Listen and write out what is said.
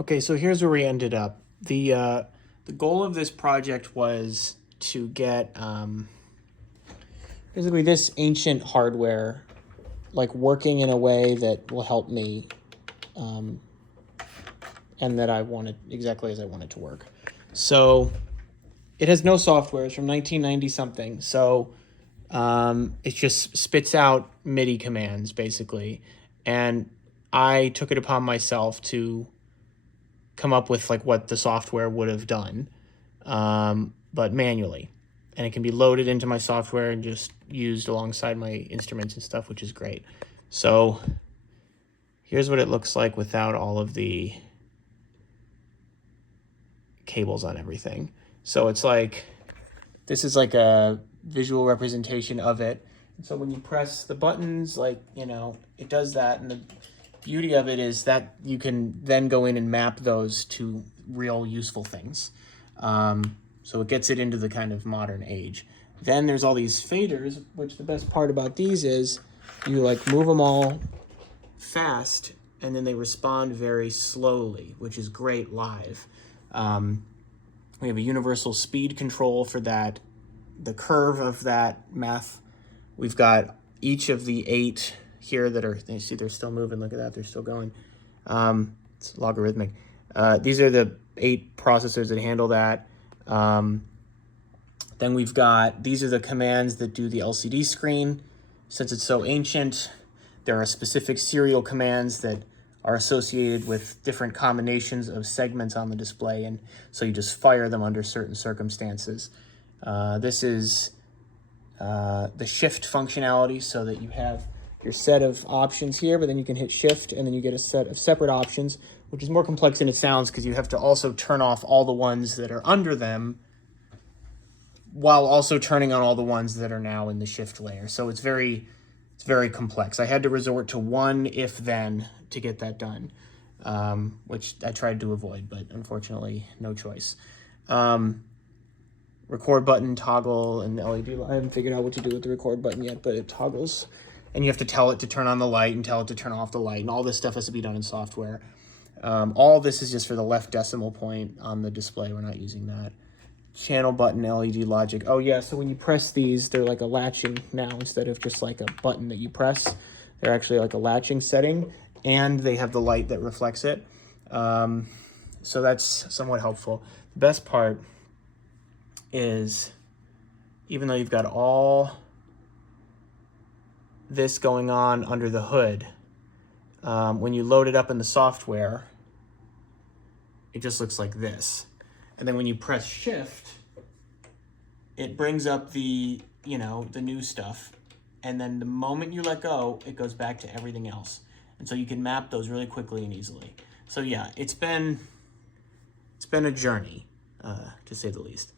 Okay, so here's where we ended up. The goal of this project was to get basically this ancient hardware like working in a way that will help me and that I wanted exactly as I want it to work. So it has no software. It's from 1990 something. So it just spits out MIDI commands basically. And I took it upon myself to come up with like what the software would have done, but manually. And it can be loaded into my software and just used alongside my instruments and stuff, which is great. So here's what it looks like without all of the cables on everything. So it's like, this is like a visual representation of it. And so when you press the buttons, like, you know, it does that. And the beauty of it is that you can then go in and map those to real useful things. So it gets it into the kind of modern age. Then there's all these faders, which the best part about these is you like move them all fast and then they respond very slowly, which is great live. We have a universal speed control for that, the curve of that math. We've got each of the 8 here that are, you see they're still moving, look at that, they're still going. It's logarithmic. These are the 8 processors that handle that. Then we've got, these are the commands that do the LCD screen. Since it's so ancient, there are specific serial commands that are associated with different combinations of segments on the display, and so you just fire them under certain circumstances. This is the shift functionality, so that you have your set of options here, but then you can hit shift and then you get a set of separate options, which is more complex than it sounds because you have to also turn off all the ones that are under them while also turning on all the ones that are now in the shift layer. So it's very complex. I had to resort to one if then to get that done, which I tried to avoid, but unfortunately no choice. Record button, toggle, and LED. I haven't figured out what to do with the record button yet, but it toggles. And you have to tell it to turn on the light and tell it to turn off the light, and all this stuff has to be done in software. All this is just for the left decimal point on the display. We're not using that. Channel button, LED logic. Oh yeah, so when you press these, they're like a latching now instead of just like a button that you press. They're actually like a latching setting, and they have the light that reflects it. So that's somewhat helpful. The best part is, even though you've got all this going on under the hood, when you load it up in the software, it just looks like this. And then when you press shift, it brings up the, you know, the new stuff. And then the moment you let go, it goes back to everything else. And so you can map those really quickly and easily. So yeah, it's been a journey, to say the least.